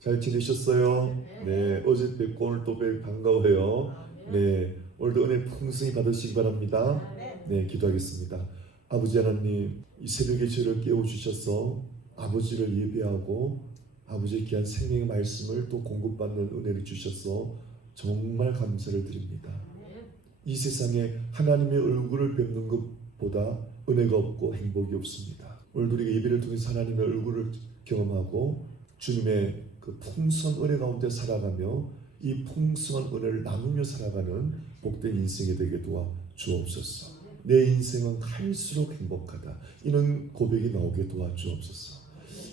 잘 지내셨어요? 네, 어제 뵙고 오늘 또 뵙 반가워요. 네, 오늘도 은혜 풍성히 받으시기 바랍니다. 네, 기도하겠습니다. 아버지 하나님, 이 새벽에 저를 깨워주셔서 아버지를 예배하고 아버지의 귀한 생명의 말씀을 또 공급받는 은혜를 주셔서 정말 감사를 드립니다. 이 세상에 하나님의 얼굴을 뵙는 것보다 은혜가 없고 행복이 없습니다. 오늘 우리가 예배를 통해서 하나님의 얼굴을 경험하고 주님의 그 풍성한 은혜 가운데 살아가며 이 풍성한 은혜를 나누며 살아가는 복된 인생이 되게 도와 주옵소서. 내 인생은 갈수록 행복하다, 이런 고백이 나오게 도와주옵소서.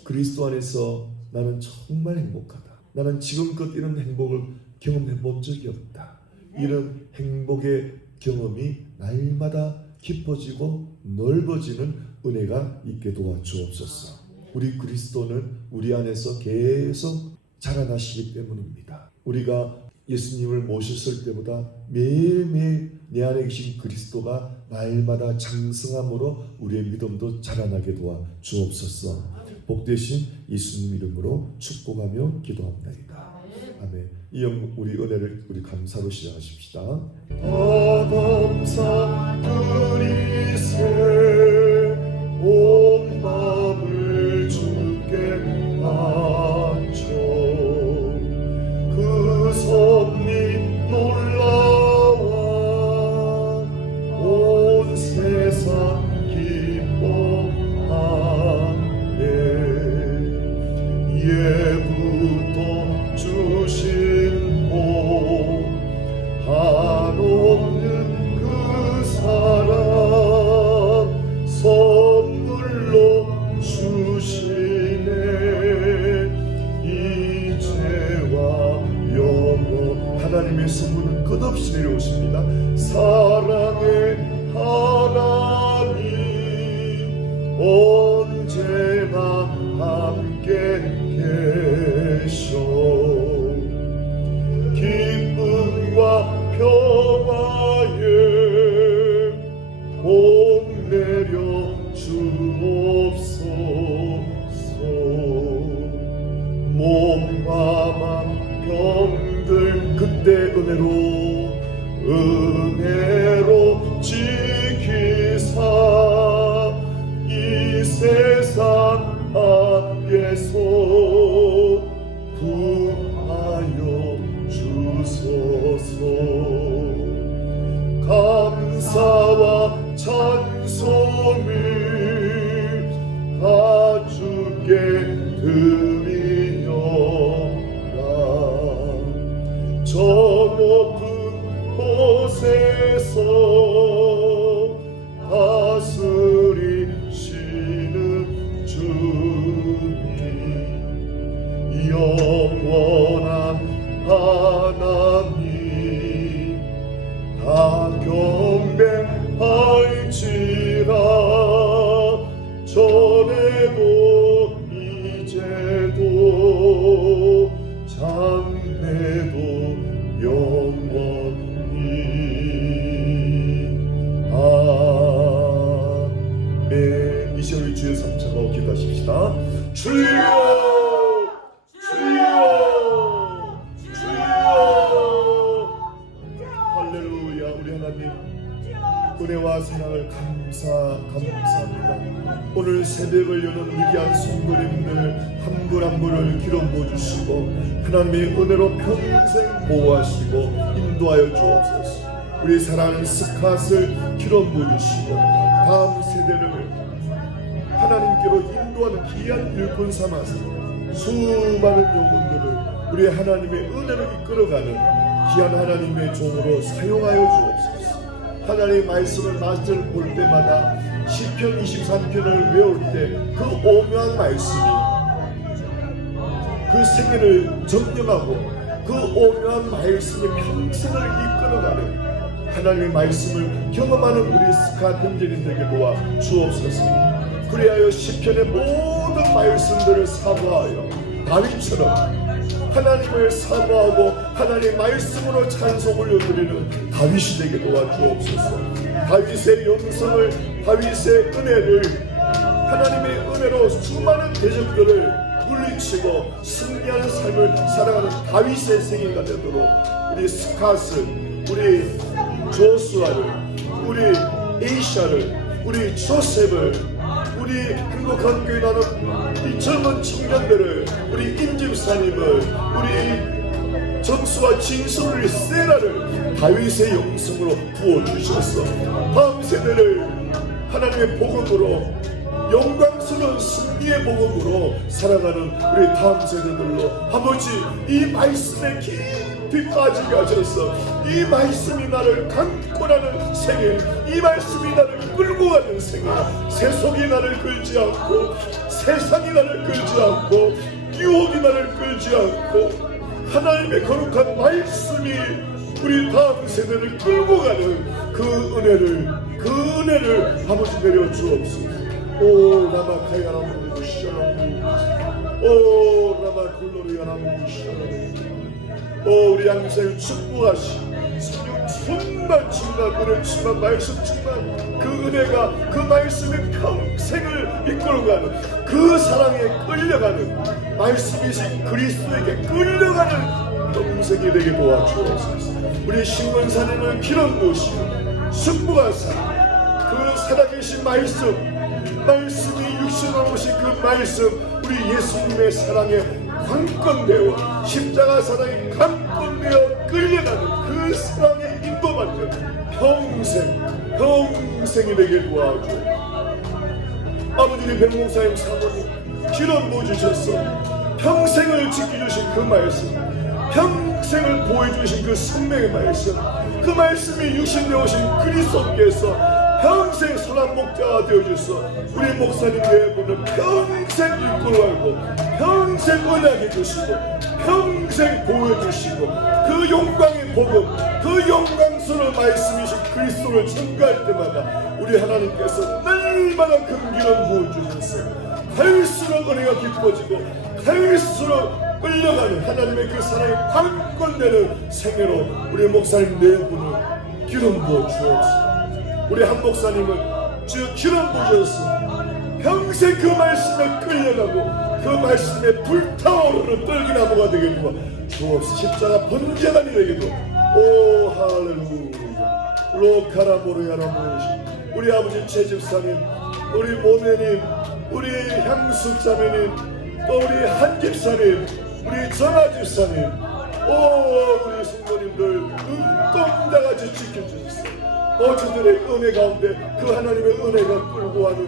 그리스도 안에서 나는 정말 행복하다, 나는 지금껏 이런 행복을 경험해 본 적이 없다, 이런 행복의 경험이 날마다 깊어지고 넓어지는 은혜가 있게 도와주옵소서. 우리 그리스도는 우리 안에서 계속 자라나시기 때문입니다. 우리가 예수님을 모셨을 때보다 매일매일 내 안에 계신 그리스도가 날마다 장성함으로 우리의 믿음도 자라나게 도와 주옵소서. 복되신 예수님 이름으로 축복하며 기도합니다. 아멘. 이 우리 은혜를 우리 감사로 시작하십시다. 감사 그리세 온 마음을 주께 바쳐 그 섭리 놀라워 온 세상 기뻐하네. 예부터 주신 복 한없는 그 사랑 선물로 주시네. 이제와 영원 하나님의 선물은 끝없이 내려오십니다. 사랑의 하나님 언제나 함께 계셔 기쁨과 평화에 복 내려 주옵소서. 몸과 맘 병들 그때 은혜로 지키사 이 세상 악에서 구하여 주소서. 감사와 찬송을 다 주께 드리려라. 저 높은 곳에서 다스리시는 주님 영원한 하나님 다 경배할지라. 전에도 이제도 장래도 영원히 아멘. 이 시간 주의 삼창하고 기도하십시다. 주여 은혜와 사랑을 감사합니다. 오늘 새벽을 여는 위대한 성도님들 한 분 한 분을 기름 부어주시고 하나님의 은혜로 평생 보호하시고 인도하여 주옵소서. 우리 사랑하는 스캇을 기름 부어주시고 다음 세대를 하나님께로 인도하는 귀한 일꾼 삼아서 수많은 영혼들을 우리 하나님의 은혜로 이끌어가는 귀한 하나님의 종으로 사용하여 주옵소서. 하나님의 말씀을 낮을 볼 때마다 시편 23편을 외울 때 그 오묘한 말씀이 그 세계를 점령하고 그 오묘한 말씀의 평생을 이끌어가는 하나님의 말씀을 경험하는 우리 스캇 형제님들에게 도와 주옵소서. 그리하여 시편의 모든 말씀들을 사모하여 다윗처럼 하나님을 사모하고 하나님의 말씀으로 찬송 올려드리는 다윗이 되게 도와주옵소서. 다윗의 영성을, 다윗의 은혜를, 하나님의 은혜로 수많은 대적들을 물리 물리치고 승리하는 삶을 살아가는 다윗의 생애가 되도록 우리 스캇을, 우리 조수아를, 우리 에이샤를, 우리 조셉을, 우리 행복한 교회 나는 이 젊은 청년들을, 우리 임집사님을, 우리 정수와 진수를, 세라를 다윗의 영성으로 부어주셔서 다음 세대를 하나님의 복음으로, 영광스러운 승리의 복음으로 살아가는 우리 다음 세대들로 아버지 이 말씀에 깊이 빠지게 하셔서 이 말씀이 나를 감고 나는 생애, 이 말씀이 나를 끌고 가는 생애, 세속이 나를 끌지 않고 세상이 나를 끌지 않고 유혹이 나를 끌지 않고 하나님의 거룩한 말씀이 우리 다음 세대를 끌고 가는 그 은혜를 아버지 내려주옵소서. 오 라마카야라무 샤라무, 오 라마콜로리야라무 샤라무. 오 우리 양생 축복하시 성령 충만 은혜 충만 말씀 충만 그 은혜가 그 말씀의 평생을 이끌어가는 그 사랑에 끌려가는 말씀이신 그리스도에게 끌려가는 평생이 되게 도와주옵소서. 우리 신권사님을 기름 부으시고 축복하사 그 살아계신 말씀이 육신으로 오신 그 말씀, 우리 예수님의 사랑에 관건되어 십자가 사랑에 관건되어 끌려가는 그 사랑에 인도받는 평생이 되게 도와주옵소서. 아버지 우리 백목사님 사모님 기름 부어주셔서 평생을 지켜주신 그 말씀, 평생을 보여주신 그 생명의 말씀, 그 말씀이 육신되어 오신 그리스도께서 평생 선한 목자가 되어주셔서 우리 목사님 내분을 평생 이끌어가고 평생 은혜해 주시고 평생 보여주시고 그 영광의 복음, 그 영광스러운 말씀이신 그리스도를 전가할 때마다 우리 하나님께서 날마다 금기름 부어주셔서 갈수록 은혜가 깊어지고 갈수록 끌려가는 하나님의 그 사랑에 관건되는 생애로 우리 목사님 내분을 기름 부어 주옵소서. 우리 한 목사님은 주 기름 부으셔서 평생 그 말씀에 끌려가고 그 말씀에 불타오르는 떨기나무가 되게 도와 주옵소서. 십자가 번제단이 되게 도와. 오 할렐루야. 로카라모르야라모시. 우리 아버지 최집사님, 우리 모네님, 우리 향수자매님, 또 우리 한집사님, 우리 전하집사님, 오 우리 성도님들 눈동자같이 지켜주셨어요. 저들의 은혜 가운데 그 하나님의 은혜가 끌고 가는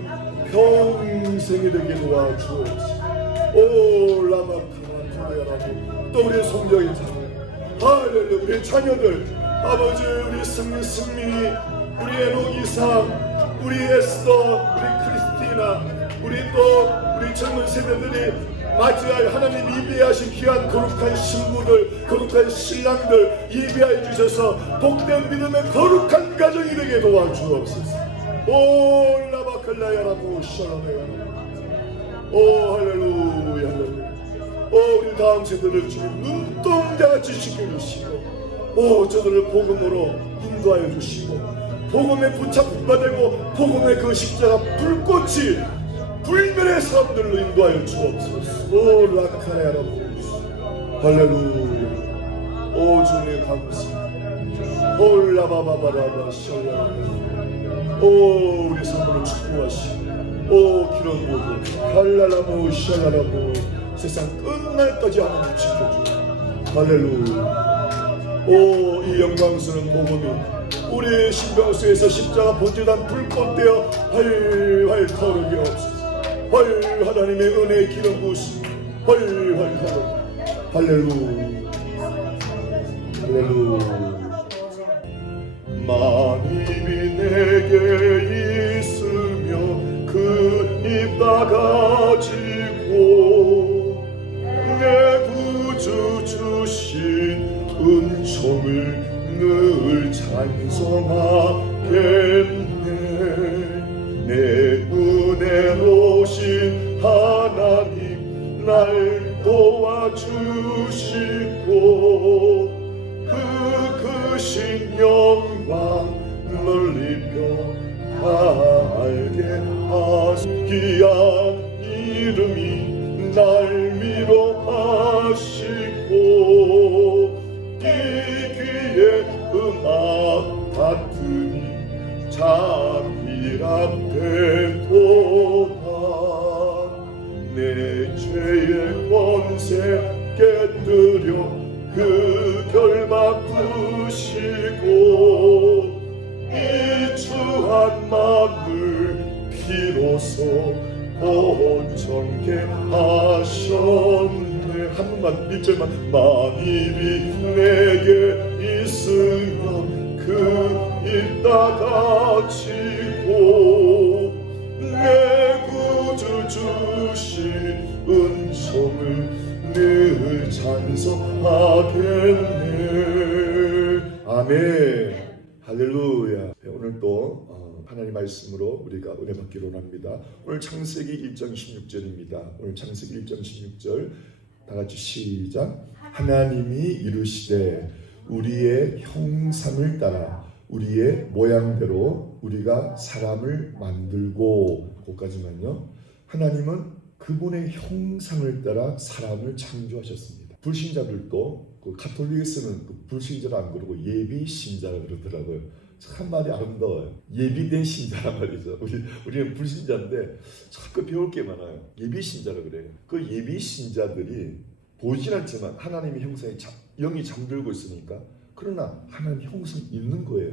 평생이 되게 도와주옵소서. 오 라마카라토야라고. 또 우리 성령의 자녀, 할렐루야. 우리 자녀들 아버지 우리 승민이, 우리 에녹 이상, 우리 에스더, 우리 크리스티나, 우리 젊은 세대들이 맞이할 하나님 예비하신 귀한 거룩한 신부들, 거룩한 신랑들 예비하여 주셔서 복된 믿음의 거룩한 가정이 되게 도와주옵소서. 오 라바칼라야라고 샤라메야라. 오 할렐루야. 오 우리 다음 세대를 주님 눈동자같이 지켜주시고 오 저들을 복음으로 인도하여 주시고 복음에 붙잡아되고 복음의 그 십자가 불꽃이 불멸의 사람들로 인도하여 주옵소서. 오 라카야라고 할렐루야. 오 주님 감사. 오 라바바바라바 샬라라. 오 우리 사모를 축복하시고 오 기름 부어주 할랄라모 샬라라모 세상 끝날까지 하나님 지켜주고 할렐루야. 오 이 영광스러운 복음이 우리 신병수에서 십자가 번제단 불꽃되어 활활 타오르게 없소서. 헐 하나님의 은혜의 기름 부으시 헐 할렐루야. 만입이 내게 있으며 그 입 다가지고 내 구주 주신 은총을 늘 찬송하겠네. 내 은혜로신 하나님 날 도와주시고 그 크신 영광 넓혀 알게 하소서. 귀한 이름이 날 밤새 깨뜨려 그 결박 푸시고 이 추한 마음을 비로소 온전케 하셨네. 한 번만 1절만 만일이 내게 있으면 그 일 다 가지고 내 구주 주신 은총을 늘 찬송하겠네. 아멘. 할렐루야. 오늘 또 하나님 말씀으로 우리가 은혜 받기로 합니다. 오늘 창세기 1장 16절입니다. 오늘 창세기 1장 16절 다 같이 시작. 하나님이 이르시되 우리의 형상을 따라 우리의 모양대로 우리가 사람을 만들고, 거기까지만요. 하나님은 그분의 형상을 따라 사람을 창조하셨습니다. 불신자들도 그 가톨릭에서는 그 불신자를 안 그러고 예비 신자라 그러더라고요. 참 말이 아름다워요. 예비된 신자란 말이죠. 우리는 불신자인데 자꾸 배울 게 많아요. 예비 신자라 그래요. 그 예비 신자들이 보이진 않지만 하나님의 형상에 영이 잠들고 있으니까, 그러나 하나님 형상이 있는 거예요.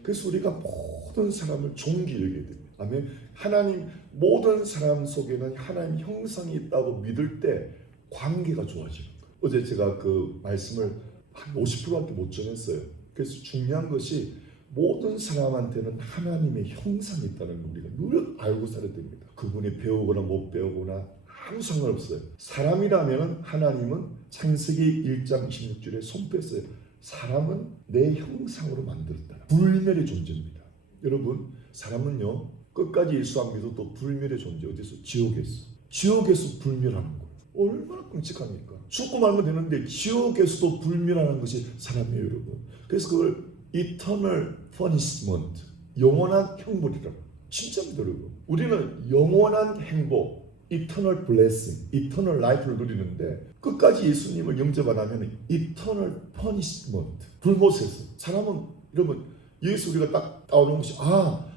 그래서 우리가 모든 사람을 존귀 여겨야 됩니다. 아멘. 하나님 모든 사람 속에는 하나님 형상이 있다고 믿을 때 관계가 좋아지는 거예요. 어제 제가 그 말씀을 한 50%밖에 못 전했어요. 그래서 중요한 것이 모든 사람한테는 하나님의 형상이 있다는 걸 우리가 늘 알고 살아야 됩니다. 그분이 배우거나 못 배우거나 아무 상관없어요. 사람이라면 하나님은 창세기 1장 26절에 손 뺐어요. 사람은 내 형상으로 만들었다. 불멸의 존재입니다. 여러분, 사람은요 끝까지 예수 안 믿어도 불멸의 존재. 어디서? 지옥에서 불멸하는 거예요. 얼마나 끔찍합니까? 죽고 말면 되는데 지옥에서도 불멸하는 것이 사람이에요, 여러분. 그래서 그걸 eternal punishment, 영원한 형벌이라고. 진짜입니다, 여러분. 우리는 영원한 행복, eternal blessing, eternal life를 누리는데 끝까지 예수님을 영접 안 하면 eternal punishment, 불못에서. 사람은, 여러분, 예수 우리가 딱 따오는 것이,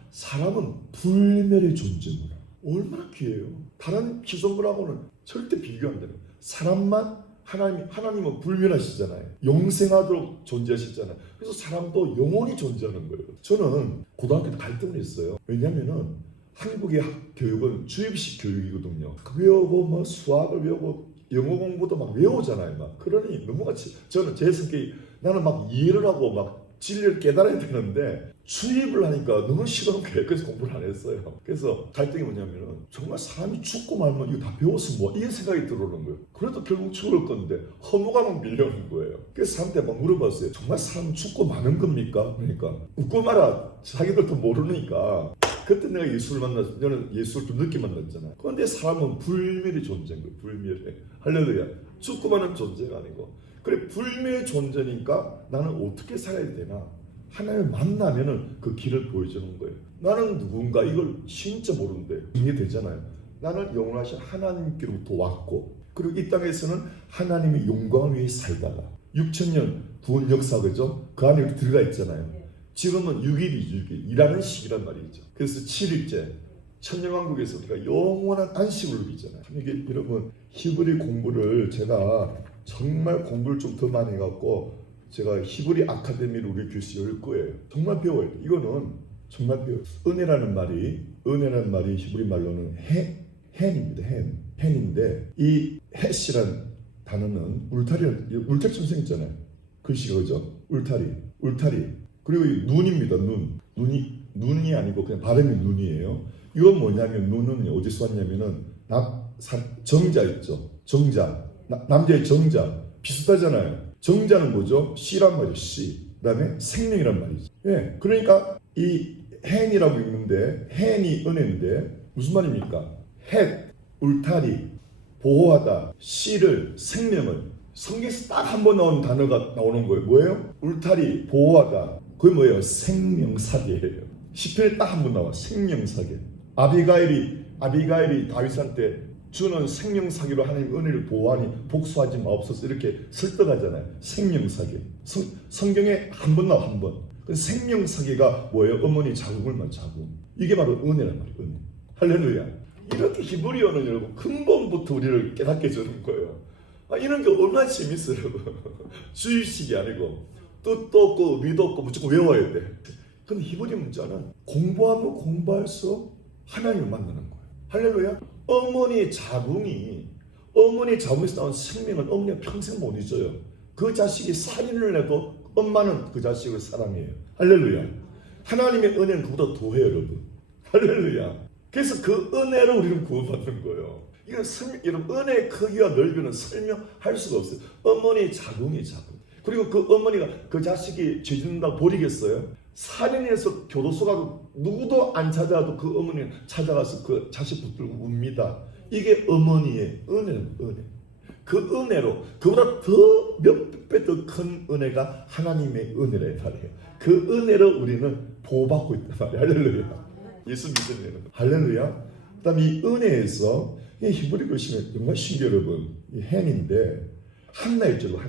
사람은 불멸의 존재구나. 얼마나 귀해요. 다른 피조물하고는 절대 비교 안 되는. 사람만 하나님은 불멸하시잖아요. 영생하도록 존재하시잖아요. 그래서 사람도 영원히 존재하는 거예요. 저는 고등학교 때 갈등을 했어요. 왜냐하면은 한국의 교육은 주입식 교육이거든요. 외우고 수학을 외우고 영어 공부도 막 외우잖아요. 막 그러니 너무 같이, 저는 제 성격이, 나는 막 이해를 하고 막 진리를 깨달아야 되는데 주입을 하니까 너무 싫은 거예요. 그래서 공부를 안 했어요. 그래서 갈등이 뭐냐면은 정말 사람이 죽고 말면 이거 다 배웠으면 뭐, 이런 생각이 들어오는 거예요. 그래도 결국 죽을 건데 허무감은 밀려오는 거예요. 그래서 사람한테 막 물어봤어요. 정말 사람 죽고 마는 겁니까? 그러니까 웃고 말아. 자기들도 모르니까. 그때 내가 예수를 만났어. 저는 예수를 좀 늦게 만났잖아요. 그런데 사람은 불멸의 존재인 거예요. 불멸의. 할렐루야. 죽고 마는 존재가 아니고. 그래, 불멸의 존재니까 나는 어떻게 살아야 되나? 하나님을 만나면은 그 길을 보여주는 거예요. 나는 누군가 이걸 진짜 모르는데 이해되잖아요. 나는 영원하신 하나님께로부터 왔고, 그리고 이 땅에서는 하나님의 영광을 위해 살다가 6,000년 구원 역사, 그죠? 그 안에 들어가 있잖아요. 지금은 6일이라는 시기란 말이죠. 그래서 7일째 천년왕국에서 우리가 영원한 안식을 누리잖아요. 이게 여러분, 히브리 공부를 제가 정말 공부를 좀 더 많이 해갖고 제가 히브리 아카데미를 우리 교실에 열 거예요. 정말 배워야 돼. 이거는 정말 배워요. 은혜라는 말이 히브리 말로는 hen입니다. hen인데 이 햇이란 단어는 울타리처럼 생겼잖아요. 글씨가, 그죠? 울타리. 그리고 이 눈입니다. 눈이 아니고 그냥 발음이 눈이에요. 이건 뭐냐면, 눈은 어디서 왔냐면은 정자 있죠. 남자의 정자 비슷하잖아요. 정자는 뭐죠? 씨란 말이죠. 씨. 그다음에 생명이란 말이죠. 예. 그러니까 이 hen이라고 읽는데, hen이 은혜인데 무슨 말입니까? 햇, 울타리, 보호하다, 씨를, 생명을. 성경에서 딱 한 번 나온 단어가 나오는 거예요. 뭐예요? 울타리, 보호하다. 그게 뭐예요? 생명사계예요. 시편에 딱 한 번 나와. 생명사계. 아비가일이 다윗한테 주는 생명사기로 하나님 은혜를 보호하니 복수하지 마옵소서, 이렇게 설득하잖아요. 생명사기. 성경에 한 번 나와, 한 번. 그 생명사기가 뭐예요? 어머니 자궁을 자궁. 이게 바로 은혜란 말이에요. 은혜. 할렐루야. 이렇게 히브리어는 여러분 근본부터 우리를 깨닫게 해주는 거예요. 이런 게 얼마나 재밌어요. 주입식이 아니고 뜻도 없고 의미도 없고 무조건 외워야 돼. 근데 히브리 문자는 공부하면 공부할수록 하나님을 만나는 거예요. 할렐루야. 어머니 자궁에서 나온 생명은 어머니가 평생 못 잊어요. 그 자식이 살인을 해도 엄마는 그 자식을 사랑해요. 할렐루야. 하나님의 은혜는 그보다 더해요, 여러분. 할렐루야. 그래서 그 은혜로 우리는 구원받는 거예요. 이건 여러분, 은혜의 크기와 넓이는 설명할 수가 없어요. 어머니 자궁이 자궁. 그리고 그 어머니가 그 자식이 죄 짓는다고 버리겠어요? 살인해서 교도소 가도 누구도 안 찾아도 그 어머니는 찾아가서 그 자식 붙들고 웁니다. 이게 어머니의 은혜는 은혜. 그 은혜로 그보다 더 몇 배 더 큰 은혜가 하나님의 은혜라 말이에요. 그 은혜로 우리는 보호받고 있단 말이에요. 할렐루야. 예수 믿으면 할렐루야. 그다음에 이 은혜에서 이 히브리 글씨는 정말 신기해요, 여러분. 이 헨인데 한나일 줄로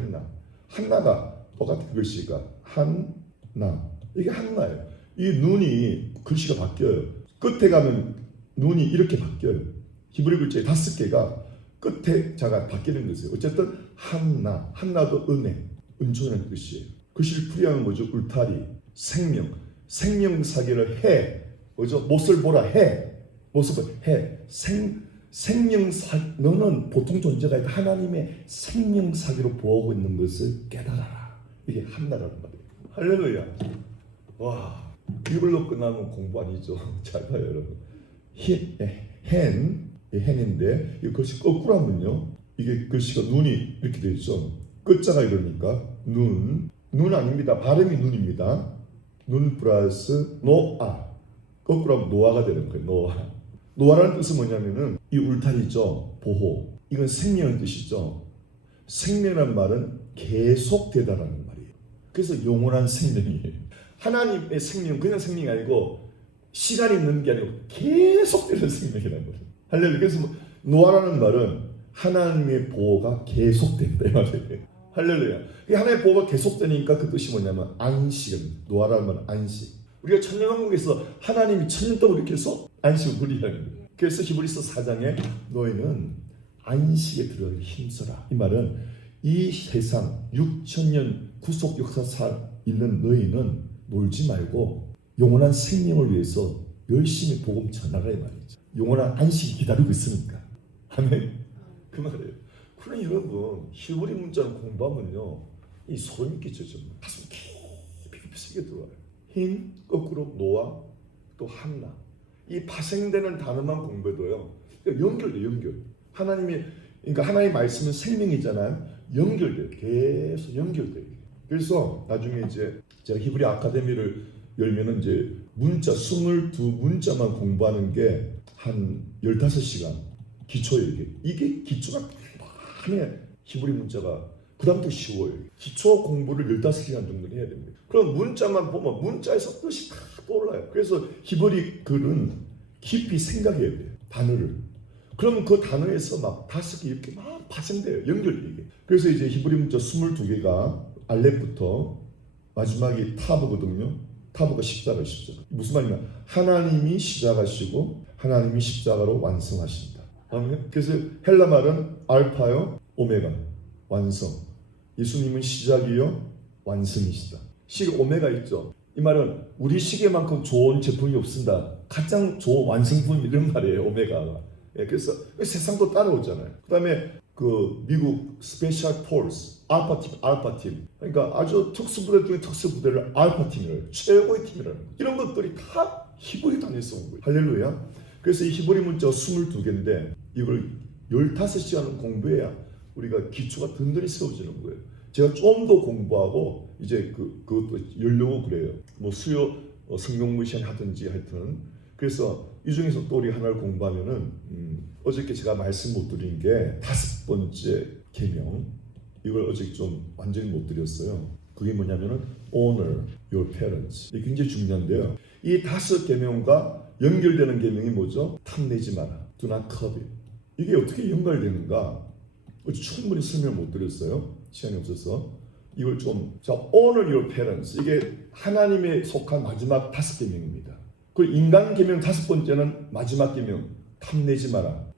한나가 똑같은 글씨가 한나. 이게 한나예요. 이 눈이 글씨가 바뀌어요. 끝에 가면 눈이 이렇게 바뀌어요. 히브리 글자의 5개가 끝에 자가 바뀌는 것이에요. 어쨌든 한나도 은혜, 은총이라는 뜻이에요. 글씨를 풀이하면 뭐죠? 울타리, 생명사기를 해, 뭐죠? 못을 보라 해, 너는 보통 존재가 아니라 하나님의 생명사기로 보호하고 있는 것을 깨달아라. 이게 한나라는 말이에요. 할렐루야. 와, 이걸로 끝나면 공부 아니죠. 잘 봐요, 여러분. 헨인데 이 글씨 거꾸로 하면요, 이게 글씨가 눈이 이렇게 되어 있죠. 끝자가 이러니까 눈 아닙니다. 발음이 눈입니다. 눈 플러스 노아, 거꾸로 하면 노아가 되는 거예요. 노아라는 뜻은 뭐냐면은 이 울타리죠, 보호. 이건 생명의 뜻이죠. 생명이란 말은 계속되다라는 말이에요. 그래서 영원한 생명이에요. 하나님의 생명은 그냥 생명이 아니고 시간이 있는 게 아니고 계속되는 생명이라는 거예요. 할렐루야. 그래서 노아라는 말은 하나님의 보호가 계속된다 이 말이에요. 할렐루야. 하나님의 보호가 계속되니까 그 뜻이 뭐냐면 안식은, 노아라는 말은 안식. 우리가 천년왕국에서 하나님이 천년 동안 이렇게 해서 안식을 누리라는 거예요. 그래서 히브리서 4장에 너희는 안식에 들어가기 힘써라. 이 말은 이 세상 6천년 구속 역사상 있는 너희는 놀지 말고 영원한 생명을 위해서 열심히 복음 전하라 이 말이죠. 영원한 안식이 기다리고 있으니까. 아멘. 그 말이에요. 그러니 여러분, 히브리 문자를 공부하면요, 이 소름이 끼쳐져. 가슴 깊이 새겨 들어와요. 흰, 거꾸로 노아, 또 한나. 이 파생되는 단어만 공부해도요, 연결돼, 연결. 그러니까 하나님의 말씀은 생명이잖아요. 연결돼요. 계속 연결돼요. 그래서 나중에 이제 제가 히브리 아카데미를 열면은 이제 문자 22문자만 공부하는 게 한 15시간 기초예요. 이게 기초가 많네. 히브리 문자가 그다음부터 쉬워요. 기초 공부를 15시간 정도는 해야 됩니다. 그럼 문자만 보면 문자에서 뜻이 다 떠올라요. 그래서 히브리 글은 깊이 생각해야 돼요. 단어를. 그러면 그 단어에서 막 5개 이렇게 막 파생돼요. 연결되게. 그래서 이제 히브리 문자 22개가 알렙부터 마지막이 타브거든요. 타브가 십자가. 무슨 말이냐? 하나님이 시작하시고 하나님이 십자가로 완성하신다. 그래서 헬라 말은 알파요, 오메가, 완성. 예수님은 시작이요, 완성이시다. 시계 오메가 있죠. 이 말은 우리 시계만큼 좋은 제품이 없습니다. 가장 좋은 완성품 이런 말이에요, 오메가가. 그래서 세상도 따라오잖아요. 그다음에 그 미국 스페셜 폴스 알파팀. 그러니까 아주 특수부대 중에 특수부대를 알파팀이라고, 최고의 팀이라는 거예요. 이런 것들이 다 히브리 단에서 온 거예요. 할렐루야. 그래서 이 히브리 문자가 22개인데 이걸 15시간 공부해야 우리가 기초가 든든히 세워지는 거예요. 제가 좀 더 공부하고 이제 그것도 열려고 그래요. 뭐 수요 성경무시한 하든지 하여튼. 그래서 이 중에서 또 우리 하나를 공부하면은 어저께 제가 말씀 못 드린 게 5번째 계명. 이걸 어저께 좀 완전히 못 드렸어요. 그게 뭐냐면은 honor your parents. 이게 굉장히 중요한데요. 이 5 계명과 연결되는 계명이 뭐죠? 탐내지 마라. Do not covet. 이게 어떻게 연결되는가? 충분히 설명 못 드렸어요. 시간이 없어서. 이걸 좀, 자, honor your parents. 이게 하나님에 속한 마지막 5 계명입니다. 그 인간 계명 5번째는 마지막 계명. 탐내지 마라.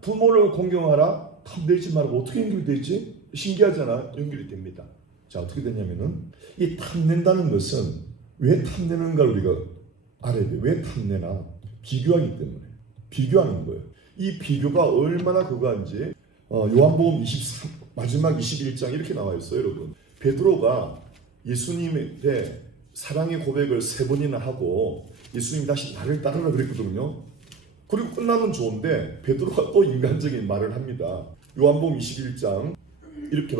부모를 공경하라. 탐내지 말고 어떻게 연결되지? 신기하잖아. 연결이 됩니다. 자, 어떻게 되냐면은 이 탐낸다는 것은 왜 탐내는가를 우리가 알아야 돼. 왜 탐내나? 비교하기 때문에. 비교하는 거예요. 이 비교가 얼마나 그거한지 요한복음 23 마지막 21장 이렇게 나와 있어요, 여러분. 베드로가 예수님에 대해 사랑의 고백을 3번이나 하고 예수님이 다시 나를 따르라 그랬거든요. 그리고 끝나면 좋은데 베드로가 또 인간적인 말을 합니다. 요한복음 21장 이렇게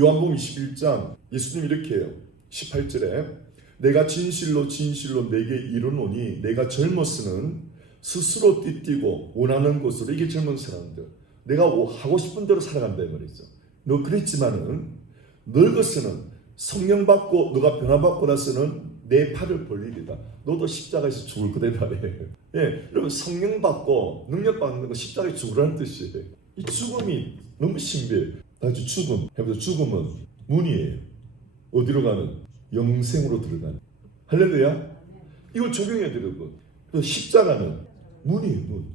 요한복음 21장 예수님 이렇게 해요. 18절에 내가 진실로 진실로 내게 이르노니 내가 젊었으는 스스로 띠뛰고 원하는 것으로 이게 젊은 사람들 내가 하고 싶은 대로 살아간다 이 말이죠. 너 그랬지만은 늙었으는 성령 받고 너가 변화받고 나서는 내 팔을 벌리리다. 너도 십자가에서 죽을 거다 이 말이에요. 예, 여러분 성령 받고 능력 받는 거 십자가에 죽으라는 뜻이에요. 이 죽음이 너무 신비해요. 다시 죽음 해보세요. 죽음은 문이에요. 어디로 가는? 영생으로 들어가는. 할렐루야. 이걸 적용해야 돼요, 여러분. 십자가는 문이에요, 문.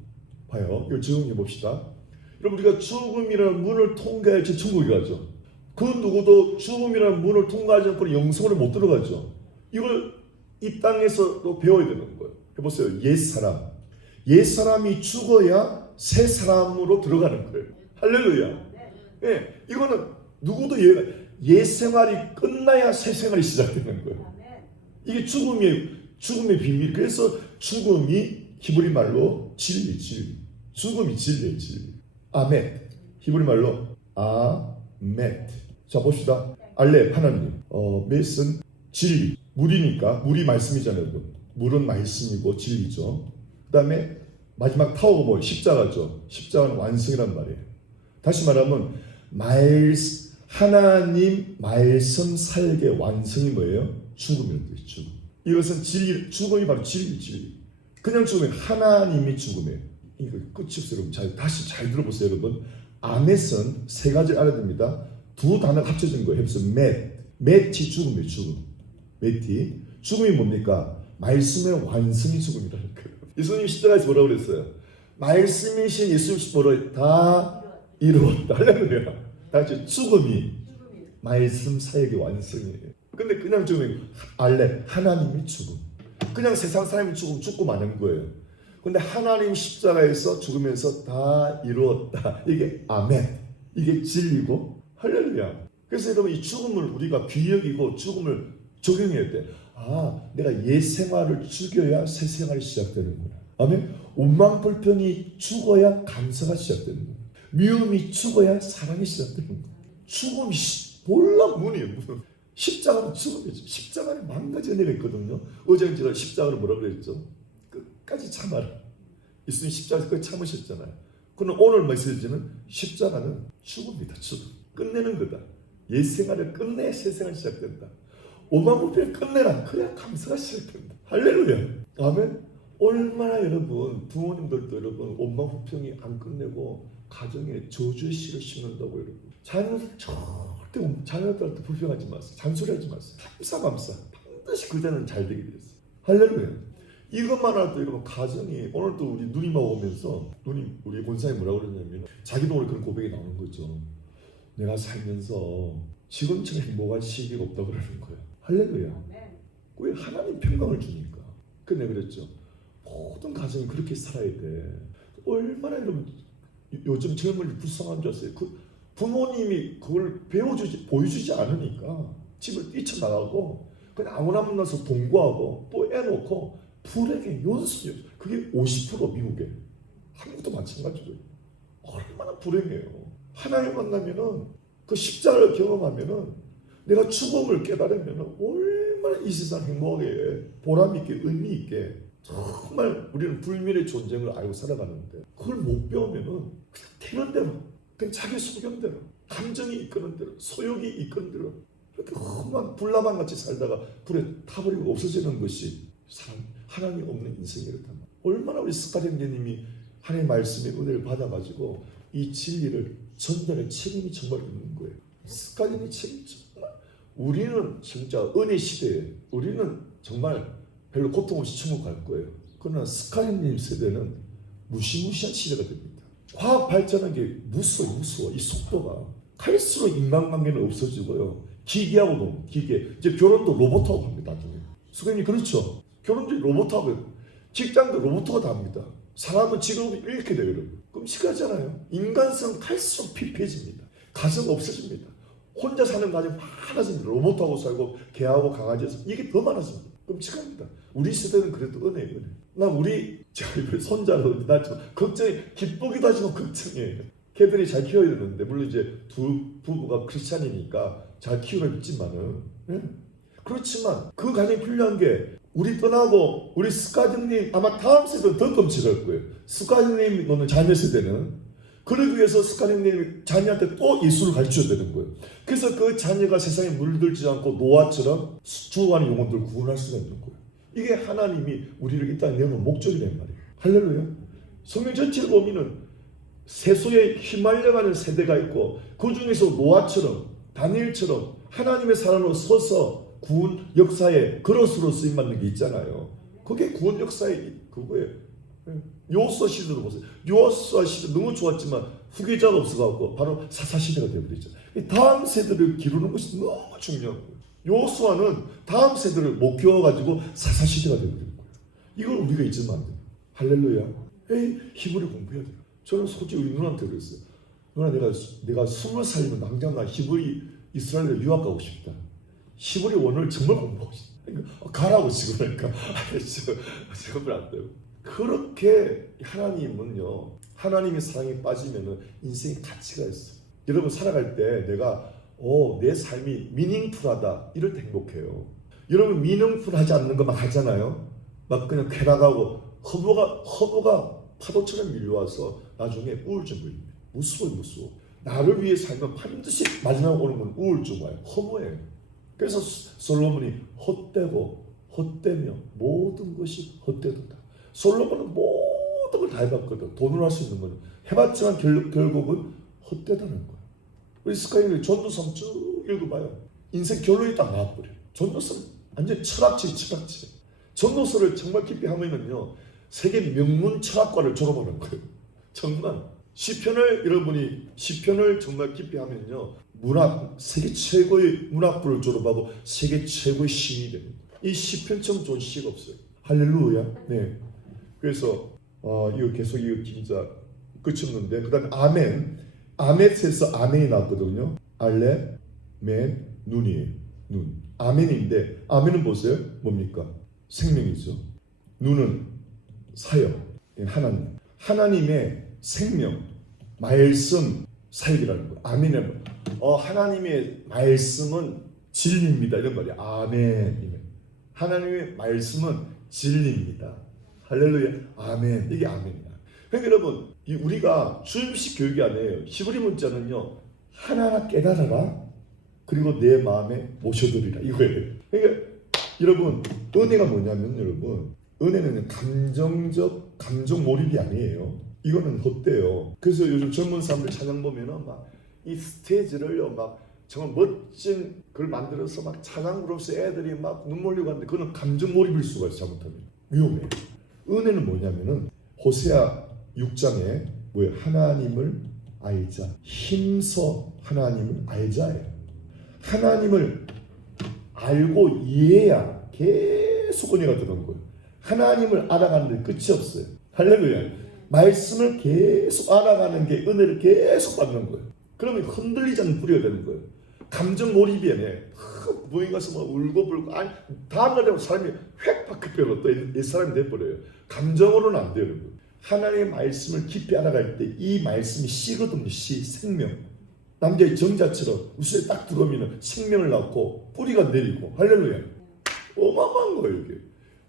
봐요. 이걸 적용해 봅시다. 여러분 우리가 죽음이라는 문을 통과해야지 천국에 가죠. 그 누구도 죽음이라는 문을 통과하지 않고 영생으로 못 들어가죠. 이걸 이 땅에서도 배워야 되는 거예요. 해보세요. 옛사람이 죽어야 새 사람으로 들어가는 거예요. 할렐루야. 예, 이거는 누구도 옛 생활이 끝나야 새 생활이 시작되는 거예요. 이게 죽음의 비밀. 그래서 죽음이 히브리 말로 진리. 죽음이 진리예요, 진리. 아멘. 히브리 말로 아멘. 자 봅시다. 알렙 하나님. 맷은 진리. 물이니까 물이 말씀이잖아요. 물은 말씀이고 진리죠. 그 다음에 마지막 타워가 뭐예요? 십자가죠. 십자가는 완성이란 말이에요. 다시 말하면 하나님 말씀 살게 완성이 뭐예요? 죽음이라는 뜻이에요. 죽음. 이것은 진리. 죽음이 바로 진리. 그냥 죽으면 하나님이 죽음이에요. 이거 끝이 없어요. 여러분 다시 잘 들어보세요. 여러분 아멧은 3가지를 알아야 됩니다. 2 단어가 합쳐진 거예요. 그래서 맷이 죽음이에요. 죽음이 뭡니까? 말씀의 완성이 죽음이라는 거예요. 예수님이 십자가에서 뭐라고 그랬어요? 말씀이신 예수님이 뭐라고 다 이루었다. 할렐루야. 다시 죽음이 말씀 사역의 완성이에요. 근데 그냥 죽으면 알렙 하나님이 죽음. 그냥 세상 사람이 죽고 마는 거예요. 근데 하나님 십자가에서 죽으면서 다 이루었다. 이게 아멘. 이게 진리고 할렐루야. 그래서 여러분 이 죽음을 우리가 귀여기고 죽음을 적용해야 돼. 내가 옛 생활을 죽여야 새 생활이 시작되는구나. 아멘. 원망불평이 죽어야 감사가 시작되는구나. 미움이 죽어야 사랑이 시작되는구나. 죽음이 몰라 문이에요. 십자가는 죽음이죠. 십자가는 만 가지 은혜가 있거든요. 어제 제가 십자가를 뭐라고 그랬죠? 끝까지 참아라. 예수님 십자가에서 끝까지 참으셨잖아요. 그럼 오늘 메시지는 십자가는 죽음이다. 죽음. 끝내는 거다. 옛 생활을 끝내 새 생활이 시작된다. 오만불평을 끝내라. 그래야 감사가 시작된다. 할렐루야. 아멘. 얼마나 여러분 부모님들도 여러분 오만불평이 안 끝내고 가정에 저주의 씨를 심는다고 여러분. 자녀들한테 불평하지 마세요. 잔소리하지 마세요. 감사. 반드시 그대는 잘 되게 되었어요. 할렐루야. 이것만 해도 여러분 가정이 오늘도 우리 누님하고 오면서 우리 권사님이 뭐라고 그러냐면 자기도 오늘 그런 고백이 나오는 거죠. 내가 살면서 지금처럼 행복할 시기가 없다고 그러는 거예요. 할렐루야. 왜 하나님 평강을 주니까. 근데 그랬죠. 모든 가정이 그렇게 살아야 돼. 얼마나 여러분 요즘 젊은이 불쌍한 줄 아세요? 부모님이 그걸 보여주지 않으니까 집을 뛰쳐나가고 그냥 아무나 만나서 동거하고 또 애 놓고 불행해. 연수요. 그게 50% 미국에. 한국도 마찬가지로. 얼마나 불행해요. 하나님 만나면은 그 십자가를 경험하면은 내가 죽음을 깨달으면은 얼마나 이 세상 행복하게 보람 있게 의미 있게 정말 우리는 불멸의 존재를 알고 살아가는데 그걸 못 배우면은 그냥 되는 대로 그냥 자기 소견대로 감정이 이끄는 대로 소욕이 이끄는 대로 이렇게 험한 불나방 같이 살다가 불에 타버리고 없어지는 것이 하나님 없는 인생이 그렇단 말이에요. 얼마나 우리 스카리 형제님이 하나님의 말씀의 은혜를 받아가지고 이 진리를 전달의 책임이 정말 있는 거예요. 스카리 형님 책임 정말 우리는 진짜 은혜 시대에 우리는 정말 별로 고통 없이 천국 갈 거예요. 그러나 스카리 형님 세대는 무시무시한 시대가 됩니다. 과학 발전한 게 무서워. 이 속도가 갈수록 인간관계는 없어지고요. 기계하고도 기계. 이제 결혼도 로봇하고 합니다. 나중에. 수고님 그렇죠? 결혼도 로봇하고 직장도 로봇하고 다 합니다. 사람은 직업이 이렇게 돼요. 끔찍하잖아요. 인간성 갈수록 피폐해집니다. 가정 없어집니다. 혼자 사는 가정 많아집니다. 로봇하고 살고 개하고 강아지에서 이게 더 많아집니다. 끔찍합니다. 우리 시대는 그래도 은혜예요. 난 우리 손자로 나 걱정이 기쁘기도 하지만 걱정이에요. 걔들이 잘 키워야 되는데 물론 이제 두 부부가 크리스찬이니까 잘 키우려 믿지만은 그렇지만 그 가정이 필요한 게 우리 떠나고 우리 스카드님 아마 다음 세대는 더 끔찍할 거예요. 스카드님 너는 자녀 세대는 그러기 위해서 스카드님이 자녀한테 또 예수를 가르쳐야 되는 거예요. 그래서 그 자녀가 세상에 물들지 않고 노아처럼 죽어가는 영혼들을 구원할 수가 있는 거예요. 이게 하나님이 우리를 이 땅에 내어놓은 목적이란 말이에요. 할렐루야. 성경 전체를 보면은 세속에 휘말려가는 세대가 있고 그 중에서 노아처럼 다니엘처럼 하나님의 사람으로 서서 구원 역사의 그릇으로 쓰임받는 게 있잖아요. 그게 구원 역사의 그거예요. 요수아 시대도 보세요. 요수아 시대 너무 좋았지만 후계자가 없어갖고 바로 사사시대가 되어버렸죠. 다음 세대를 기르는 것이 너무 중요한 거예요. 요수아는 다음 세대를 못 키워가지고 사사시대가 되어버린 거예요. 이걸 우리가 잊으면 안 돼요. 할렐루야. 히브리 공부해야 돼요. 저는 솔직히 우리 누나한테 그랬어요. 누나 내가 20살이면 당장 나 히브리 이스라엘에 유학 가고 싶다. 히브리 원어를 정말 공부하고 싶다. 그러니까 가라고 지금 그러니까 지금 안 돼요. 그렇게 하나님은요. 하나님의 사랑에 빠지면은 인생에 가치가 있어요. 여러분 살아갈 때 내가 내 삶이 미닝풀하다 이럴 때 행복해요. 여러분 미닝풀하지 않는 거 막 하잖아요. 막 그냥 쾌락하고 허브가 파도처럼 밀려와서 나중에 우울증 걸립니다. 무서워. 나를 위해 살면 반드시 마지막에 오는 건 우울증 와요. 허무해요. 그래서 솔로몬이 헛되며 모든 것이 헛되도다. 솔로몬은 모든 걸 다 해봤거든. 돈으로 할 수 있는 거는 해봤지만 결국은 헛되다는 거야. 우리 스카이님 전도서 쭉 읽어봐요. 인생 결론이 딱 나와버려요. 전도서는 완전 철학지. 전도서를 정말 깊이 하면은요. 세계 명문 철학과를 졸업하는 거예요. 정말 시편을 정말 깊이 하면요. 세계 최고의 문학부를 졸업하고 세계 최고의 시인이 됩니다. 이 시편처럼 좋은 시가 없어요. 할렐루야. 네. 그래서 이거 계속 이거 진짜 끝이 없는데 그다음에 아멘. 아멘에서 아멘이 나왔거든요. 알레, 맨, 눈이에요. 눈. 아멘인데 아멘은 보세요. 뭡니까? 생명이죠. 눈은 사역. 하나님의 생명, 말씀, 사역이라는 거예요. 아멘이라는 거예요. 하나님의 말씀은 진리입니다. 이런 말이에요. 아멘. 하나님의 말씀은 진리입니다. 할렐루야. 아멘. 이게 아멘이야. 그러니까 여러분, 우리가 주임식 교육이 아니에요. 히브리 문자는요. 하나하나 깨달아라. 그리고 내 마음에 모셔두리라. 이거예요. 그러니까 여러분, 은혜가 뭐냐면 여러분, 은혜는 감정 몰입이 아니에요. 이거는 헛돼요. 그래서 요즘 젊은 사람들 찬양 보면은 막 이 스테이지를요 막 정말 멋진 걸 만들어서 막 찬양으로서 애들이 막 눈물 흘리고 하는데 그거는 감정 몰입일 수가 있어요. 잘못하면 위험해요. 은혜는 뭐냐면은 호세아 6장에 하나님을 알자. 힘써 하나님을 알자예요. 하나님을 알고 이해해야 계속 은혜가 되는 거예요. 하나님을 알아가는 데 끝이 없어요. 할렐루야. 말씀을 계속 알아가는 게 은혜를 계속 받는 거예요. 그러면 흔들리지 않는 뿌리가 되는 거예요. 감정 몰입이 아니에요. 모임 가서 막 울고불고 다음날 되면 사람이 획 바뀌어요. 또 이 사람이 돼버려요. 감정으로는 안 돼요. 여러분. 하나님의 말씀을 깊이 알아갈 때 이 말씀이 씨거든요. 씨, 생명. 남자의 정자처럼 우수에 딱 들어오면 생명을 낳고 뿌리가 내리고 할렐루야. 어마어마한 거예요. 이게.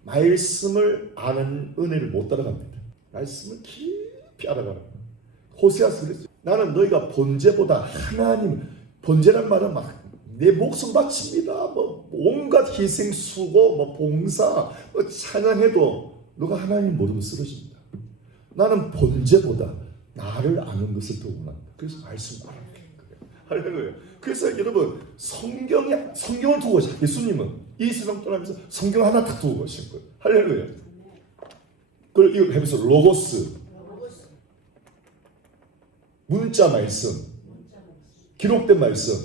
말씀을 아는 은혜를 못 따라갑니다. 말씀을 깊이 알아가는 거예요. 호세아서 그랬어요. 나는 너희가 번제보다 하나님, 번제란 말은 막 내 목숨 바칩니다. 온갖 희생, 수고, 봉사, 찬양해도 너가 하나님 모르면 쓰러집니다. 나는 번제보다 나를 아는 것을 더 원한다. 그래서 말씀 알아가는 거예요. 할렐루야. 그래서 여러분 성경을 두고 가신 예수님은 이 세상 떠나면서 성경 하나 딱 두고 가신 거예요. 할렐루야. 그리고 이거 해보세요. 로고스. 문자 말씀, 기록된 말씀.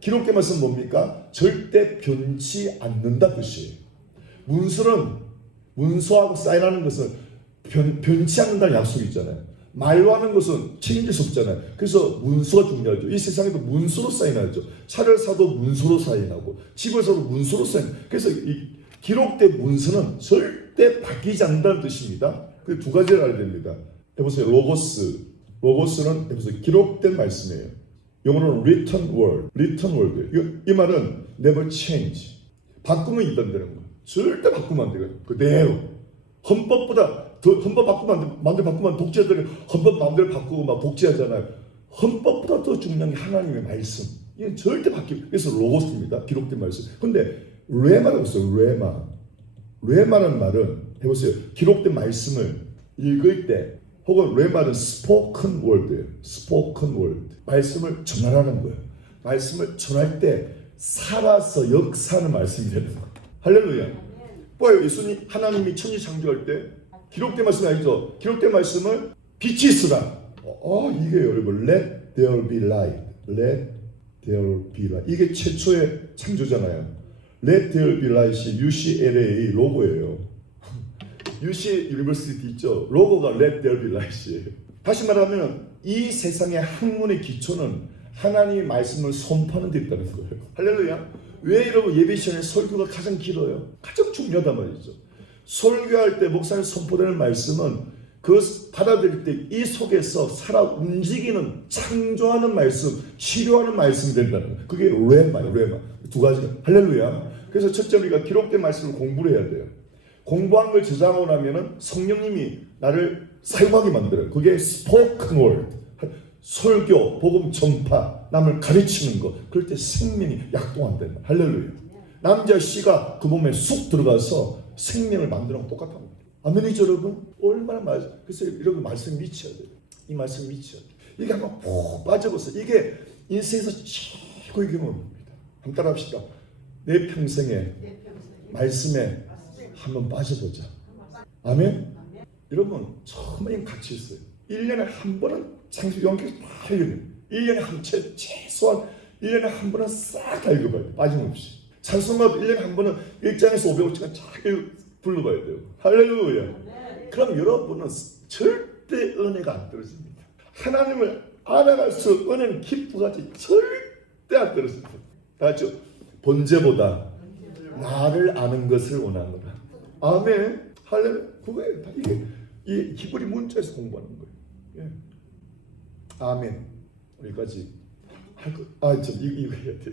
기록된 말씀 뭡니까? 절대 변치 않는다 뜻이에요. 문서하고 사인하는 것은 변치 않는다는 약속이 있잖아요. 말로 하는 것은 책임질 수 없잖아요. 그래서 문서가 중요하죠. 이 세상에도 문서로 사인하죠. 차를 사도 문서로 사인하고 집을 사도 문서로 사인. 그래서 이 기록된 문서는 절대 바뀌지 않는다는 뜻입니다. 그 두 가지를 알아야 됩니다. 해보세요. 로고스는 해보세요. 기록된 말씀이에요. 영어로는 written word. 이 말은 never change. 바꾸면 이단되는 거예요. 절대 바꾸면 안 돼요. 그대로. 헌법 바꾸면 독재들이 헌법 마음대로 바꾸고 막 독재하잖아요. 헌법보다 더 중요한 게 하나님의 말씀. 이건 절대 그래서 로고스입니다. 기록된 말씀. 근데 레마라고 있어요. 레마라는 말은 해보세요. 기록된 말씀을 읽을 때 혹은 레마는 spoken word예요. spoken word. 말씀을 전하라는 거예요. 말씀을 전할 때 살아서 역사하는 말씀이 되는 거예요. 할렐루야. 뭐예요? 예수님 하나님이 천지 창조할 때 기록된 말씀이 아니죠. 기록된 말씀을 빛이 있으라. 이게 여러분 let there be light. let there be light. 이게 최초의 창조잖아요. let there be light이 UCLA 로고예요. UC 유니버시티 있죠. 로고가 let there be light이에요. 다시 말하면 이 세상의 학문의 기초는 하나님의 말씀을 선포하는 데 있다는 거예요. 할렐루야. 왜 여러분 예배 시간에 설교가 가장 길어요? 가장 중요하단 말이죠. 설교할 때 목사님 선포되는 말씀은 그 받아들일 때 이 속에서 살아 움직이는 창조하는 말씀, 치료하는 말씀이 된다는 거예요. 그게 레마. 두 가지. 할렐루야. 그래서 첫째 우리가 기록된 말씀을 공부를 해야 돼요. 공부한 걸 저장하고 나면은 성령님이 나를 사용하게 만들어요. 그게 spoken word. 설교, 복음 전파, 남을 가르치는 거. 그럴 때 생명이 약동한다. 할렐루야. 남자 씨가 그 몸에 쑥 들어가서 생명을 만드는 거 똑같은 거예요. 아멘이죠, 여러분? 얼마나 맞아요. 그래서 이런 말씀 미쳐야 돼요. 이 말씀 미쳐야 돼요. 이게 한번 푹 빠져보세요. 이게 인생에서 최고의 경험입니다. 한번 따라합시다. 내 평생에 말씀에 한번 빠져보자. 아멘? 여러분, 처음에 같이 있어요. 1년에 한 번은 창세기왕께서 다 읽어요. 1년에 한 최소한 1년에 한 번은 싹 다 읽어봐요. 빠짐없이. 찬송가도 1년에 한 번은 1장에서 500호치가 쫙 불러봐야 돼요. 할렐루야. 그럼 여러분은 절대 은혜가 안 떨어집니다. 하나님을 알아갈수록 은혜는 깊어가지 절대 안 떨어집니다. 다 같이요. 본제보다 나를 아는 것을 원하노라. 아멘. 할렐루야. 그거예요. 이게 이 히브리 문자에서 공부하는 거예요. 예. 아멘. 여기까지 할 거. 이거 해야 돼.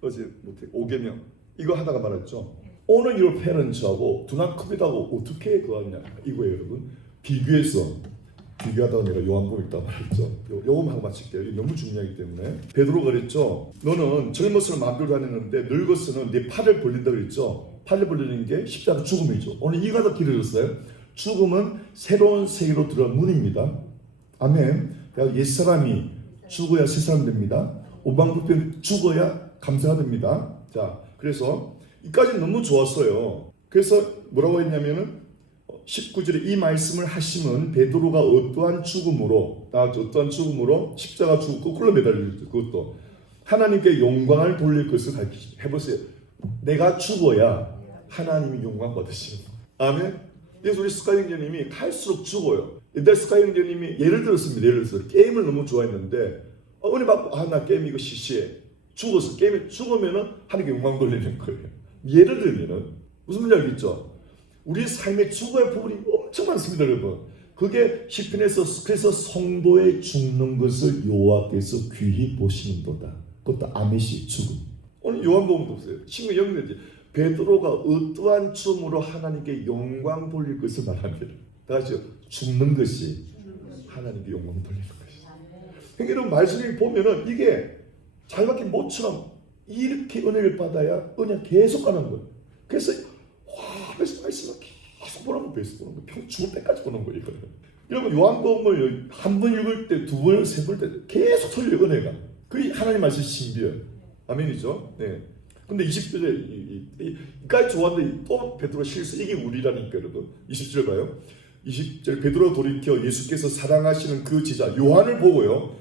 어제 못해. 5계명 이거 하다가 말했죠. Honor your parents하고 Do not covet하고 어떻게 그거하냐 이거예요, 여러분. 비교하다가 내가 요한복음 읽다 말했죠. 요거만 하고 마칠게요. 이게 너무 중요하기 때문에. 베드로가 그랬죠. 너는 젊었을 마음대로 다녔는데 늙었으면 네 팔을 벌린다 그랬죠. 팔을 벌리는 게 십자가 죽음이죠. 오늘 이가 더 길어졌어요. 죽음은 새로운 세계로 들어간 문입니다. 아멘. 옛사람이 죽어야 새사람 됩니다. 오방불편 죽어야 감사가 됩니다. 자, 그래서 이까지 너무 좋았어요. 그래서 뭐라고 했냐면은 19절에 이 말씀을 하시면 베드로가 어떠한 죽음으로 십자가 죽고 꿀로 매달릴 그것도 하나님께 영광을 돌릴 것을 가르치시. 해보세요. 내가 죽어야 하나님이 영광 받으시는 거예요. 아멘. 그래서 우리 스카 형제님이 갈수록 죽어요. 옛날 스카 형제님이 예를 들어서 게임을 너무 좋아했는데 은혜 받고 나 게임 이거 시시해. 죽어서 게임에 죽으면은 하나님께 영광 돌리는 거예요. 예를 들면은 무슨 말인지 알겠죠? 우리 삶에 죽어야 할 부분이 엄청 많습니다, 여러분. 그게 시편에서 그래서 성도의 죽는 것을 여호와께서 귀히 보시는도다. 그것도 아메시 죽음. 오늘 요한복음도 보세요. 친구 영내지. 베드로가 어떠한 죽음으로 하나님께 영광 돌릴 것을 말합니다. 다시 죽는 것이 하나님께 영광 돌리는 것이. 그러니까 이런 말씀을 보면은 이게 잘 박힌 모처럼 이렇게 은혜를 받아야 은혜 계속 가는 거예요. 그래서 말씀을 계속 보는 거, 평 죽을 때까지 보는 거예요. 여러분 요한복음을 한 번 읽을 때, 두 번, 세 번 때 계속 틀려 은혜가. 그게 하나님 말씀 신비예요. 아멘이죠. 네. 근데 20절에 이까지 좋았는데 또 베드로 실수. 이게 우리라니까 여러분. 20절 봐요. 20절 베드로 돌이켜 예수께서 사랑하시는 그 제자 요한을 보고요.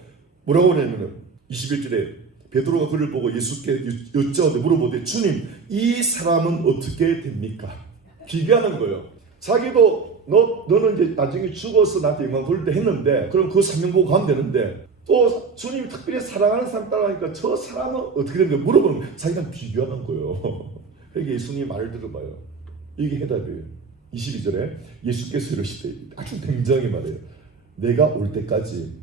뭐라고 하냐면 21절에 베드로가 그를 보고 예수께 여쭤오되 물어보되 주님 이 사람은 어떻게 됩니까? 비교하는 거예요. 자기도 너는 이제 나중에 죽어서 나한테 영광 돌릴 때 했는데 그럼 그 사명 보고 가면 되는데 또 주님이 특별히 사랑하는 사람 따라하니까 저 사람은 어떻게 되는가 물어보면 자기가 비교하는 거예요. 그러니까 예수님이 말을 들어봐요. 이게 해답이에요. 22절에 예수께서 이러시되 아주 굉장히 말해요. 내가 올 때까지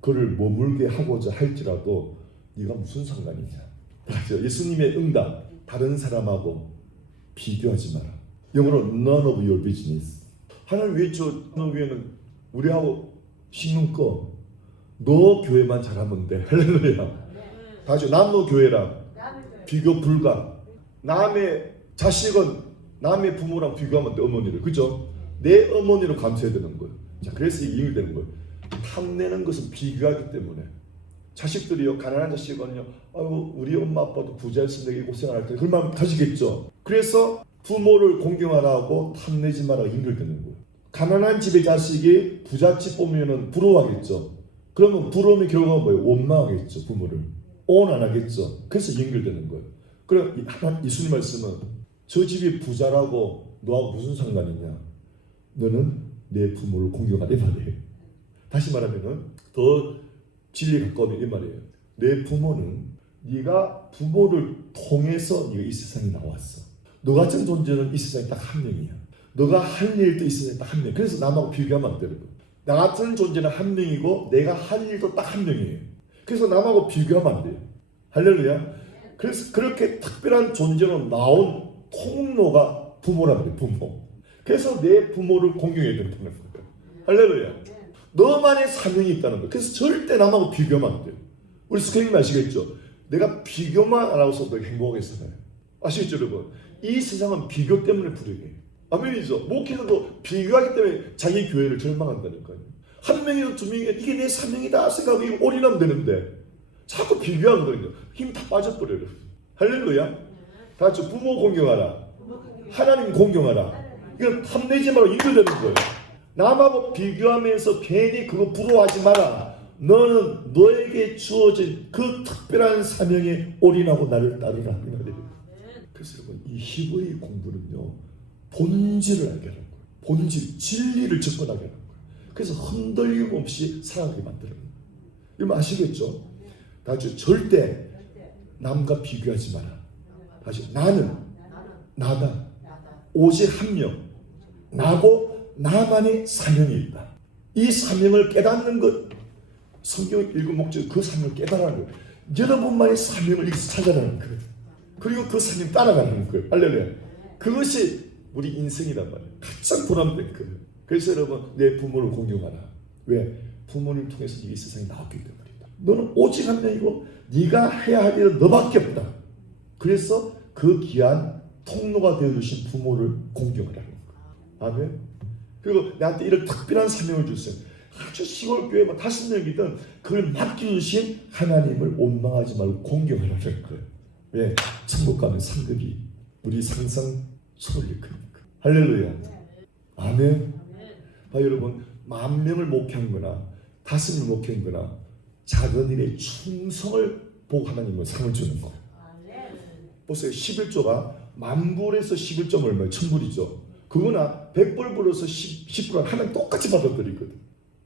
그를 머물게 하고자 할지라도 네가 무슨 상관이냐. 맞죠? 예수님의 응답 다른 사람하고 비교하지 마라. 영어로 none of your business. 하나님 왜 너 교회는 우리하고 신경 꺼? 너 교회만 잘하면 돼. 할렐루야. 다시 남의 교회랑 비교 불가. 남의 자식은 남의 부모랑 비교하면 돼. 어머니를. 그죠? 내 어머니를 감수해야 되는 거예요. 자, 그래서 이게 이익되는 거예요. 탐내는 것은 비교하기 때문에. 자식들이요, 가난한 자식은요, 아이고 우리 엄마 아빠도 부자였으면 내가 고생을 할 텐데 그런 마음 가지겠죠. 그래서 부모를 공경하라고 탐내지 마라 연결되는 거예요. 가난한 집의 자식이 부잣집 보면은 부러워하겠죠. 그러면 부러움의 결과가 뭐예요? 원망하겠죠. 부모를 온 안 하겠죠. 그래서 연결되는 거예요. 그럼 예수님 말씀은 저 집이 부자라고 너하고 무슨 상관이냐? 너는 내 부모를 공경하라 이 말이에요. 다시 말하면은 더 진리 가까우면 이 말이에요. 내 부모는 네가 부모를 통해서 네가 이 세상에 나왔어. 너 같은 존재는 이 세상에 딱 한 명이야. 너가 할 일도 이 세상에 딱 한 명. 그래서 남하고 비교하면 안 되는 거야. 나 같은 존재는 한 명이고 내가 할 일도 딱 한 명이에요. 그래서 남하고 비교하면 안 돼요. 할렐루야. 그래서 그렇게 특별한 존재로 나온 통로가 부모란 말이에요. 부모. 그래서 내 부모를 공경해야 된다는 거예요. 할렐루야. 너만의 사명이 있다는 거예요. 그래서 절대 남하고 비교하면 안 돼요. 우리 스크린님 아시겠죠? 내가 비교만 안 하고서 너 행복하게 살아요. 아시겠죠 여러분? 이 세상은 비교 때문에 불행해요. 아멘이죠. 목회자도 비교하기 때문에 자기 교회를 절망한다는 거예요. 한 명이든 두 명이든 이게 내 사명이다 생각하고 올인하면 되는데 자꾸 비교하는 거예요. 힘 다 빠져버려요. 할렐루야. 다 같이 부모 공경하라. 하나님 공경하라. 이건 탐내지 말고 인도되는 거예요. 남하고 비교하면서 괜히 그거 부러워하지 마라. 너는 너에게 주어진 그 특별한 사명에 올인하고 나를 따르라. 그래서 여러분 이 히브리 공부는요 본질을 알게 하는 거예요. 본질, 진리를 접근하게 하는 거예요. 그래서 흔들림 없이 살아가게 만드는 거예요. 여러분 아시겠죠? 다시 절대 남과 비교하지 마라. 다시 나는 나다. 오직 한 명 나고 나만의 사명이 있다. 이 사명을 깨닫는 것 성경을 읽은 목적 그 사명을 깨달아는 거예요. 여러분만의 사명을 찾아가는 거예요. 그리고 그 사명 따라가는 거예요. 할렐루야. 그것이 우리 인생이란 말이에요. 가장 보람된 거예요. 그래서 여러분 내 부모를 공경하라. 왜? 부모님 통해서 이 세상에 나왔기 때문이다. 너는 오직 한 명이고 네가 해야 할 일은 너밖에 없다. 그래서 그 귀한 통로가 되어주신 부모를 공경하라는 거예요. 아멘. 그리고 나한테 이런 특별한 사명을 주세요. 아주 시골 교회만 5명이든 그걸 맡겨주신 하나님을 원망하지 말고 공경하라는 거예요. 왜? 천국 가면 상급이 우리 상상 초월일 거니까. 할렐루야. 아멘. 여러분 10,000명을 목회한 거나 5명을 목회한 거나 작은 일에 충성을 보고 하나님은 상을 주는 거예요. 보세요. 11조가 10,000불에서 11점 얼마예요? 1,000불이죠. 그거나 100불 불어서 10불 하나님 똑같이 받아들이거든.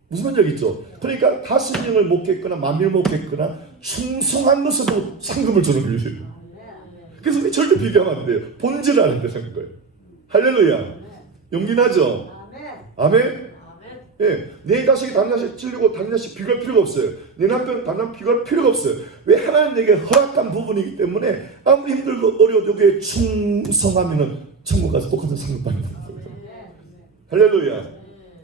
무슨 말인지 알겠죠? 그러니까 5명을 목했거나 10,000명을 목했거나 충성한 것으로 상금을 주는 거예요. 그래서 우리 절대 비교하면 안 돼요. 본질을 아는 데는 거예요. 할렐루야. 용기나죠? 아멘. 예, 내 자식이 다른 자식 찔리고 다른 자식 비교할 필요가 없어요. 내 남편 다른 남편 비교할 필요가 없어요. 왜? 하나님 내게 허락한 부분이기 때문에 아무리 힘들고 어려워도 여기에 충성하면은 천국 가서 똑같은 상급 받는 거예요. 할렐루야.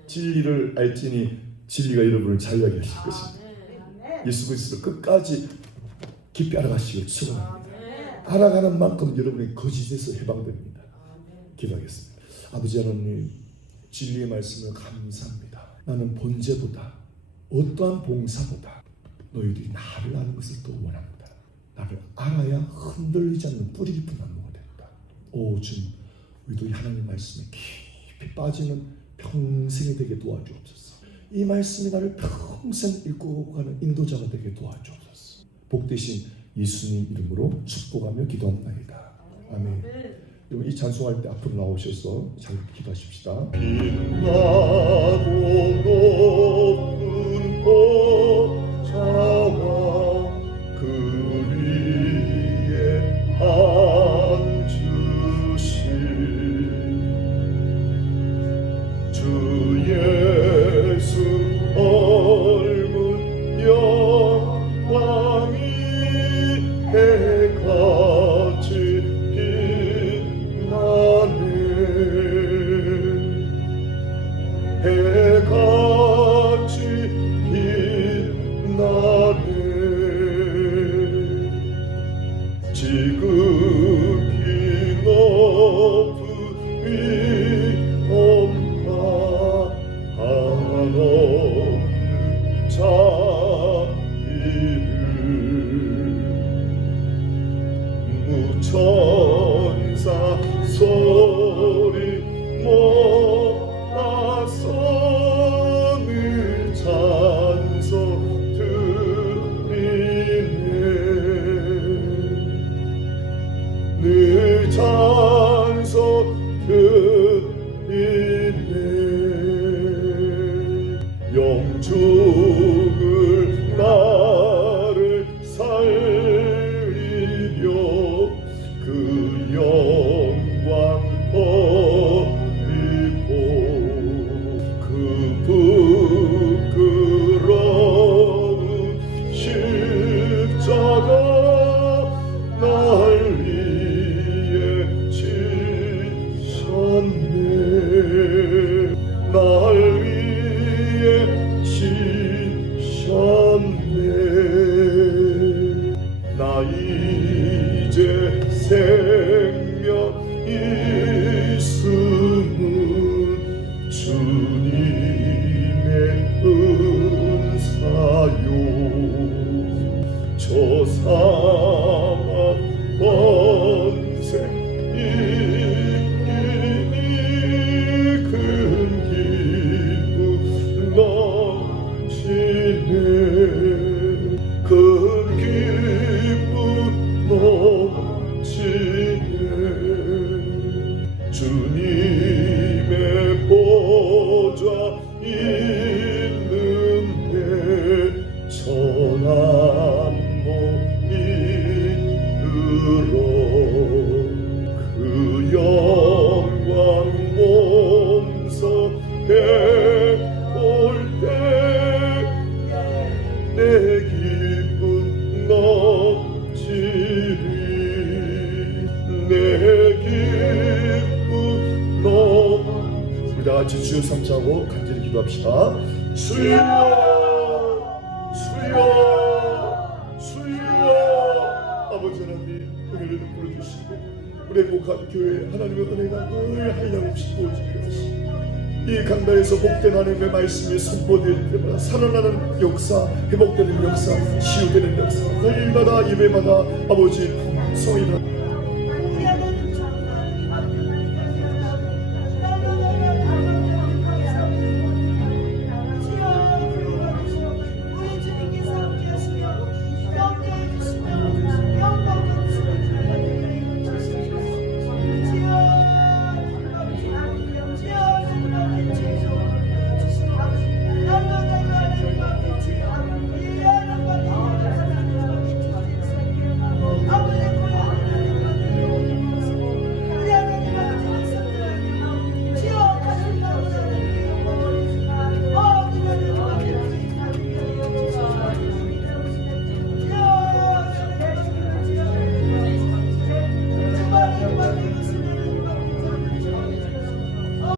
진리를 알지니 진리가 여러분을 자유하게 하실 것입니다. 예수 그리스도 끝까지 깊이 알아가시길 축원합니다. 알아가는 만큼 여러분의 거짓에서 해방됩니다. 기도하겠습니다. 아버지 하나님 진리의 말씀을 감사합니다. 나는 번제보다 어떠한 봉사보다 너희들이 나를 아는 것을 더 원합니다. 나를 알아야 흔들리지 않는 뿌리 깊은 나무가 된다. 오 주님, 우리도 하나님 말씀에 깊이 빠지는 평생이 되게 도와주옵소서. 이 말씀이 나를 평생 읽고 가는 인도자가 되게 도와주옵소서. 복되신 예수님 이름으로 축복하며 기도합니다. 아멘. 여러분, 이 찬송할 때 앞으로 나오셔서 잘 기도하십시다. 빛나고 높은 보좌와 그 위에 앉으신 주 예수 얼굴 영광이 해같이 해같이 빛나네. 지극히 높은 위엄과 한없는 자비를 무천사 소리 모아서는 찬송 드리네. 늘 찬송 드리네. 영죽을 나를 살리려 그 영광 버리고 그 부끄러운 십자가 날 위해 지셨네. 날 위해 지셨네. 나 이제 생명 있음은 주님의 은사요. 저 사망 번세 이기니 큰 기쁨 넘치네. 큰 기쁨 넘치네. 주님의 보좌 있는데 천한 몸이르러 그 영광 몸서 배울 때 내 기쁨 넘치리. 내 기쁨 우리 다 같이 주여 삼자고 간절히 기도합시다. 주여 주여 주여. 아버지 하나님, 은혜를 베풀어 주시고 우리 행복한 교회 하나님의 은혜가 늘 한량없이 부어지게 하시고 이 강단에서 복된 하나님의 말씀이 선포될 때마다 살아나는 역사, 회복되는 역사, 치유되는 역사, 날마다 예배마다 아버지 풍성이나